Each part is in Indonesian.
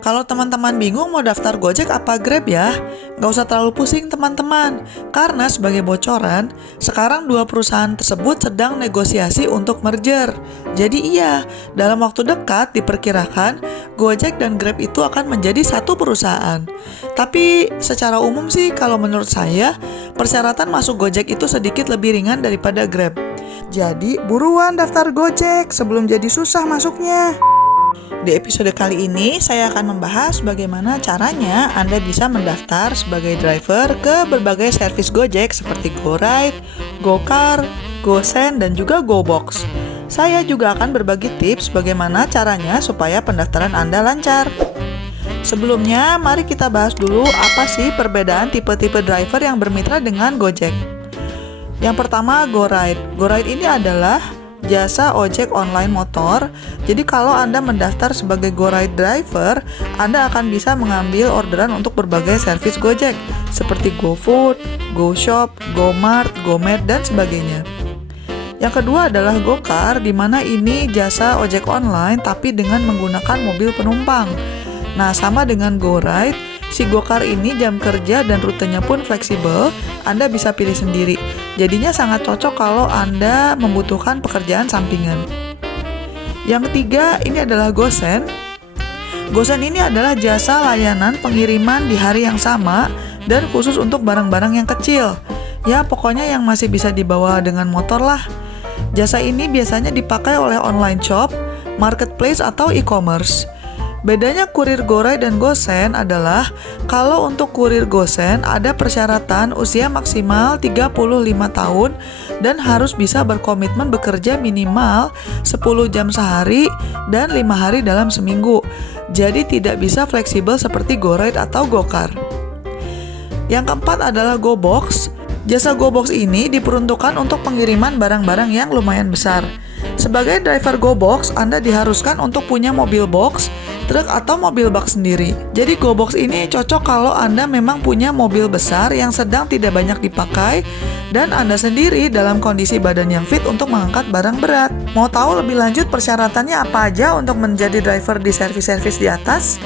Kalau teman-teman bingung mau daftar Gojek apa Grab ya, nggak usah terlalu pusing teman-teman. Karena sebagai bocoran, sekarang dua perusahaan tersebut sedang negosiasi untuk merger. Jadi iya, dalam waktu dekat diperkirakan Gojek dan Grab itu akan menjadi satu perusahaan. Tapi secara umum sih kalau menurut saya, persyaratan masuk Gojek itu sedikit lebih ringan daripada Grab. Jadi buruan daftar Gojek sebelum jadi susah masuknya. Di episode kali ini, saya akan membahas bagaimana caranya Anda bisa mendaftar sebagai driver ke berbagai servis Gojek seperti GoRide, GoCar, GoSend, dan juga GoBox. Saya juga akan berbagi tips bagaimana caranya supaya pendaftaran Anda lancar. Sebelumnya, mari kita bahas dulu apa sih perbedaan tipe-tipe driver yang bermitra dengan Gojek. Yang pertama, GoRide. GoRide ini adalah jasa ojek online motor. Jadi kalau Anda mendaftar sebagai GoRide driver, Anda akan bisa mengambil orderan untuk berbagai servis Gojek seperti GoFood, GoShop, GoMart, GoMed, dan sebagainya. Yang kedua adalah GoCar, di mana ini jasa ojek online tapi dengan menggunakan mobil penumpang. Nah, sama dengan GoRide, si GoCar ini jam kerja dan rutenya pun fleksibel, Anda bisa pilih sendiri. Jadinya sangat cocok kalau Anda membutuhkan pekerjaan sampingan. Yang ketiga, ini adalah GoSend. GoSend ini adalah jasa layanan pengiriman di hari yang sama dan khusus untuk barang-barang yang kecil. Ya, pokoknya yang masih bisa dibawa dengan motor lah. Jasa ini biasanya dipakai oleh online shop, marketplace, atau e-commerce. Bedanya kurir GoRide dan GoSend adalah kalau untuk kurir GoSend ada persyaratan usia maksimal 35 tahun dan harus bisa berkomitmen bekerja minimal 10 jam sehari dan 5 hari dalam seminggu. Jadi tidak bisa fleksibel seperti GoRide atau GoCar. Yang keempat adalah GoBox. Jasa GoBox ini diperuntukkan untuk pengiriman barang-barang yang lumayan besar. Sebagai driver GoBox, Anda diharuskan untuk punya mobil box, truk, atau mobil bak sendiri. Jadi GoBox ini cocok kalau Anda memang punya mobil besar yang sedang tidak banyak dipakai dan Anda sendiri dalam kondisi badan yang fit untuk mengangkat barang berat. Mau tahu lebih lanjut persyaratannya apa aja untuk menjadi driver di servis-servis di atas?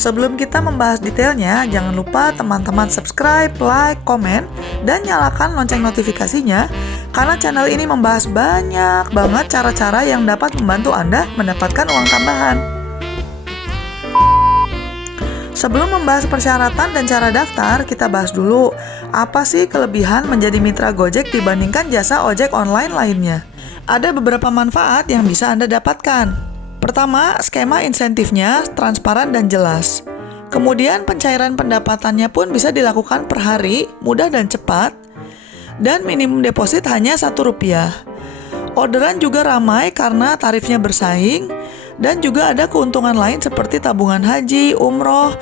Sebelum kita membahas detailnya, jangan lupa teman-teman subscribe, like, komen, dan nyalakan lonceng notifikasinya karena channel ini membahas banyak banget cara-cara yang dapat membantu Anda mendapatkan uang tambahan. Sebelum membahas persyaratan dan cara daftar, kita bahas dulu apa sih kelebihan menjadi mitra Gojek dibandingkan jasa ojek online lainnya. Ada beberapa manfaat yang bisa Anda dapatkan. Pertama, skema insentifnya transparan dan jelas. Kemudian pencairan pendapatannya pun bisa dilakukan per hari, mudah dan cepat. Dan minimum deposit hanya Rp1. Orderan juga ramai karena tarifnya bersaing. Dan juga ada keuntungan lain seperti tabungan haji, umroh,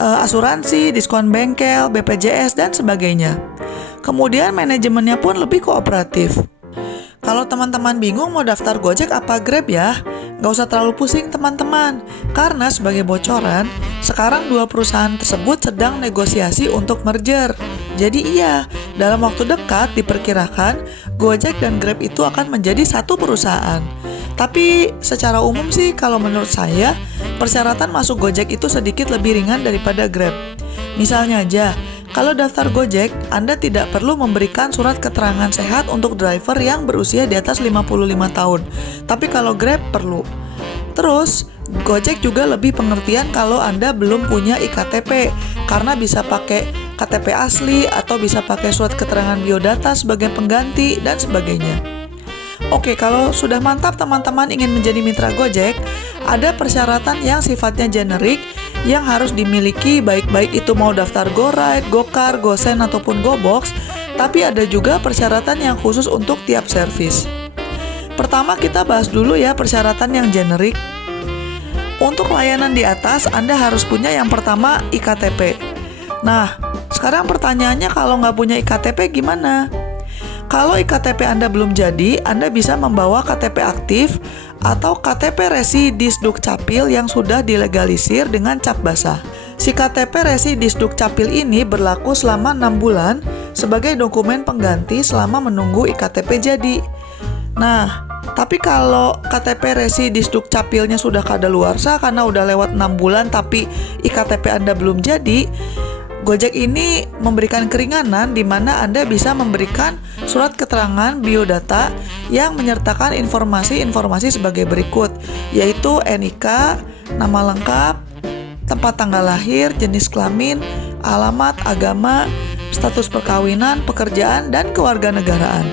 asuransi, diskon bengkel, BPJS, dan sebagainya. Kemudian manajemennya pun lebih kooperatif. Kalau teman-teman bingung mau daftar Gojek apa Grab ya, nggak usah terlalu pusing teman-teman. Karena sebagai bocoran, sekarang dua perusahaan tersebut sedang negosiasi untuk merger. Jadi iya, dalam waktu dekat diperkirakan Gojek dan Grab itu akan menjadi satu perusahaan. Tapi secara umum sih kalau menurut saya, persyaratan masuk Gojek itu sedikit lebih ringan daripada Grab. Misalnya aja, kalau daftar Gojek, Anda tidak perlu memberikan surat keterangan sehat untuk driver yang berusia di atas 55 tahun. Tapi kalau Grab perlu. Terus, Gojek juga lebih pengertian kalau Anda belum punya iktp, karena bisa pakai KTP asli atau bisa pakai surat keterangan biodata sebagai pengganti dan sebagainya. Oke, kalau sudah mantap teman-teman ingin menjadi mitra Gojek, ada persyaratan yang sifatnya generik yang harus dimiliki baik itu mau daftar GoRide, GoCar, GoSend, ataupun GoBox, tapi ada juga persyaratan yang khusus untuk tiap servis. Pertama kita bahas dulu ya persyaratan yang generik. Untuk layanan di atas, Anda harus punya yang pertama iktp. Nah, sekarang pertanyaannya kalau nggak punya iktp gimana? Kalau iktp Anda belum jadi, Anda bisa membawa KTP aktif atau KTP Resi Disduk Capil yang sudah dilegalisir dengan cap basah. Si KTP Resi Disduk Capil ini berlaku selama 6 bulan sebagai dokumen pengganti selama menunggu iktp jadi. Nah, Tapi kalau KTP resi di Dukcapilnya sudah kadaluarsa karena udah lewat 6 bulan tapi iktp Anda belum jadi, Gojek ini memberikan keringanan di mana Anda bisa memberikan surat keterangan biodata yang menyertakan informasi-informasi sebagai berikut, yaitu NIK, nama lengkap, tempat tanggal lahir, jenis kelamin, alamat, agama, status perkawinan, pekerjaan, dan kewarganegaraan.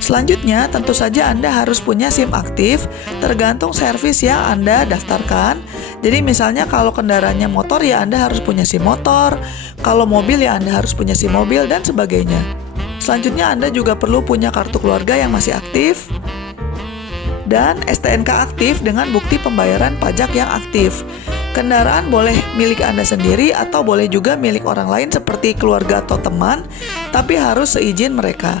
Selanjutnya, tentu saja Anda harus punya SIM aktif tergantung servis yang Anda daftarkan. Jadi misalnya kalau kendaraannya motor ya Anda harus punya SIM motor, kalau mobil ya Anda harus punya SIM mobil, dan sebagainya. Selanjutnya Anda juga perlu punya kartu keluarga yang masih aktif, dan STNK aktif dengan bukti pembayaran pajak yang aktif. Kendaraan boleh milik Anda sendiri atau boleh juga milik orang lain seperti keluarga atau teman, tapi harus seizin mereka.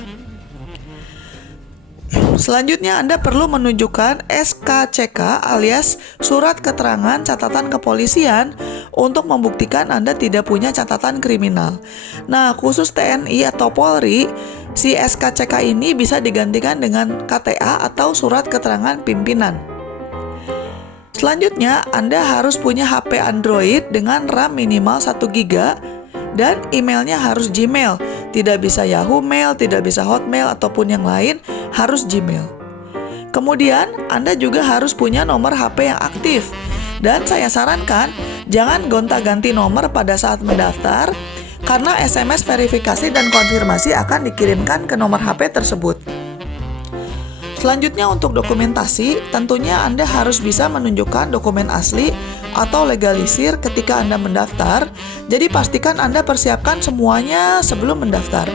Selanjutnya Anda perlu menunjukkan SKCK alias Surat Keterangan Catatan Kepolisian untuk membuktikan Anda tidak punya catatan kriminal. Nah, khusus TNI atau Polri, si SKCK ini bisa digantikan dengan KTA atau Surat Keterangan Pimpinan. Selanjutnya, Anda harus punya HP Android dengan RAM minimal 1 GB dan emailnya harus Gmail. Tidak bisa Yahoo Mail, tidak bisa Hotmail, ataupun yang lain, harus Gmail. Kemudian, Anda juga harus punya nomor HP yang aktif. Dan saya sarankan, jangan gonta-ganti nomor pada saat mendaftar, karena SMS verifikasi dan konfirmasi akan dikirimkan ke nomor HP tersebut. Selanjutnya untuk dokumentasi, tentunya Anda harus bisa menunjukkan dokumen asli atau legalisir ketika Anda mendaftar, jadi pastikan Anda persiapkan semuanya sebelum mendaftar.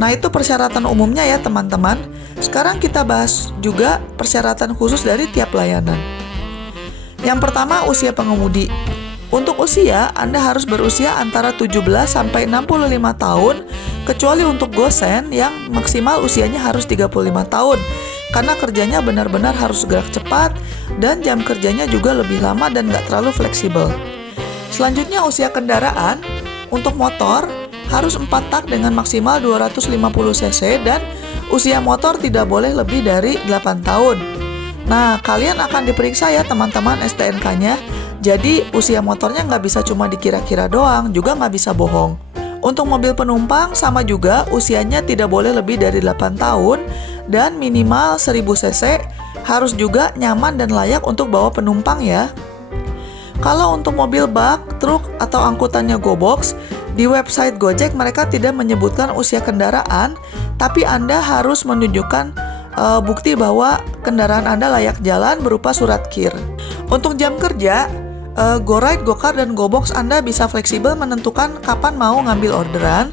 Nah, itu persyaratan umumnya ya teman-teman. Sekarang kita bahas juga persyaratan khusus dari tiap layanan. Yang pertama, usia pengemudi. Untuk usia, Anda harus berusia antara 17 sampai 65 tahun, kecuali untuk gosen yang maksimal usianya harus 35 tahun, karena kerjanya benar-benar harus gerak cepat, dan jam kerjanya juga lebih lama dan nggak terlalu fleksibel. Selanjutnya usia kendaraan, untuk motor harus 4 tak dengan maksimal 250 cc dan usia motor tidak boleh lebih dari 8 tahun. Nah, kalian akan diperiksa ya teman-teman STNK-nya, jadi usia motornya nggak bisa cuma dikira-kira doang, juga nggak bisa bohong. Untuk mobil penumpang sama juga, usianya tidak boleh lebih dari 8 tahun dan minimal 1000 cc, harus juga nyaman dan layak untuk bawa penumpang ya. Kalau untuk mobil bak, truk, atau angkutannya GoBox, di website Gojek mereka tidak menyebutkan usia kendaraan, tapi Anda harus menunjukkan bukti bahwa kendaraan Anda layak jalan berupa surat KIR. Untuk jam kerja, GoRide, GoCar, dan GoBox Anda bisa fleksibel menentukan kapan mau ngambil orderan.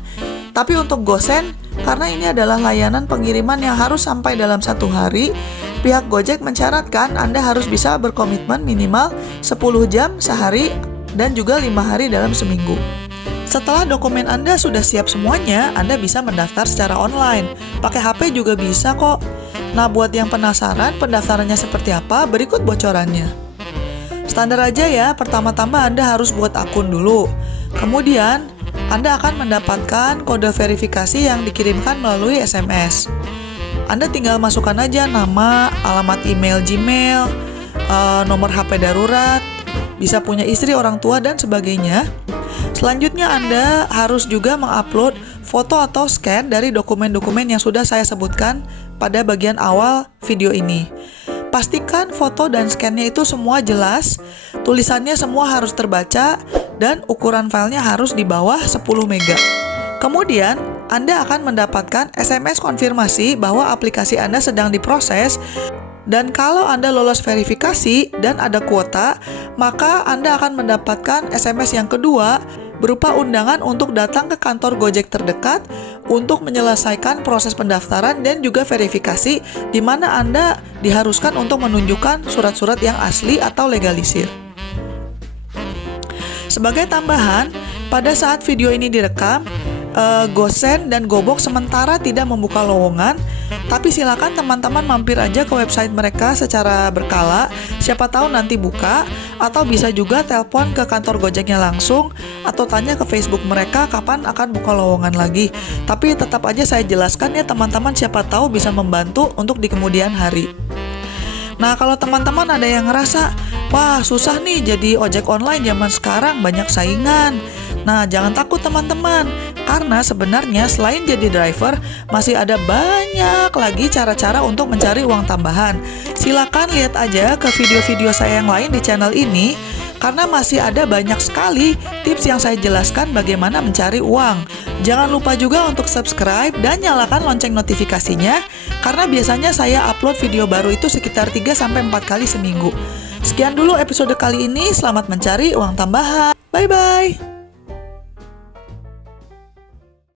Tapi untuk Gosen, karena ini adalah layanan pengiriman yang harus sampai dalam 1 hari, pihak Gojek mencaratkan Anda harus bisa berkomitmen minimal 10 jam sehari dan juga 5 hari dalam seminggu. Setelah dokumen Anda sudah siap semuanya, Anda bisa mendaftar secara online. Pakai HP juga bisa kok. Nah, buat yang penasaran pendaftarannya seperti apa, berikut bocorannya. Standar aja ya, pertama-tama Anda harus buat akun dulu. Kemudian, Anda akan mendapatkan kode verifikasi yang dikirimkan melalui SMS. Anda tinggal masukkan aja nama, alamat email Gmail, nomor HP darurat, bisa punya istri, orang tua, dan sebagainya. Selanjutnya Anda harus juga mengupload foto atau scan dari dokumen-dokumen yang sudah saya sebutkan pada bagian awal video ini. Pastikan foto dan scan-nya itu semua jelas, tulisannya semua harus terbaca, dan ukuran filenya harus di bawah 10 MB. Kemudian, Anda akan mendapatkan SMS konfirmasi bahwa aplikasi Anda sedang diproses, dan kalau Anda lolos verifikasi dan ada kuota, maka Anda akan mendapatkan SMS yang kedua berupa undangan untuk datang ke kantor Gojek terdekat untuk menyelesaikan proses pendaftaran dan juga verifikasi, di mana Anda diharuskan untuk menunjukkan surat-surat yang asli atau legalisir. Sebagai tambahan, pada saat video ini direkam, Gosen dan GoBox sementara tidak membuka lowongan Tapi silakan teman-teman mampir aja ke website mereka secara berkala, siapa tahu nanti buka, atau bisa juga telepon ke kantor Gojeknya langsung, atau tanya ke Facebook mereka kapan akan buka lowongan lagi. Tapi tetap aja saya jelaskan ya teman-teman, siapa tahu bisa membantu untuk di kemudian hari. Nah, kalau teman-teman ada yang ngerasa, wah susah nih jadi ojek online zaman sekarang, banyak saingan. Nah, jangan takut teman-teman, karena sebenarnya selain jadi driver, masih ada banyak lagi cara-cara untuk mencari uang tambahan. Silakan lihat aja ke video-video saya yang lain di channel ini, karena masih ada banyak sekali tips yang saya jelaskan bagaimana mencari uang. Jangan lupa juga untuk subscribe dan nyalakan lonceng notifikasinya, karena biasanya saya upload video baru itu sekitar 3-4 kali seminggu. Sekian dulu episode kali ini, selamat mencari uang tambahan. Bye-bye!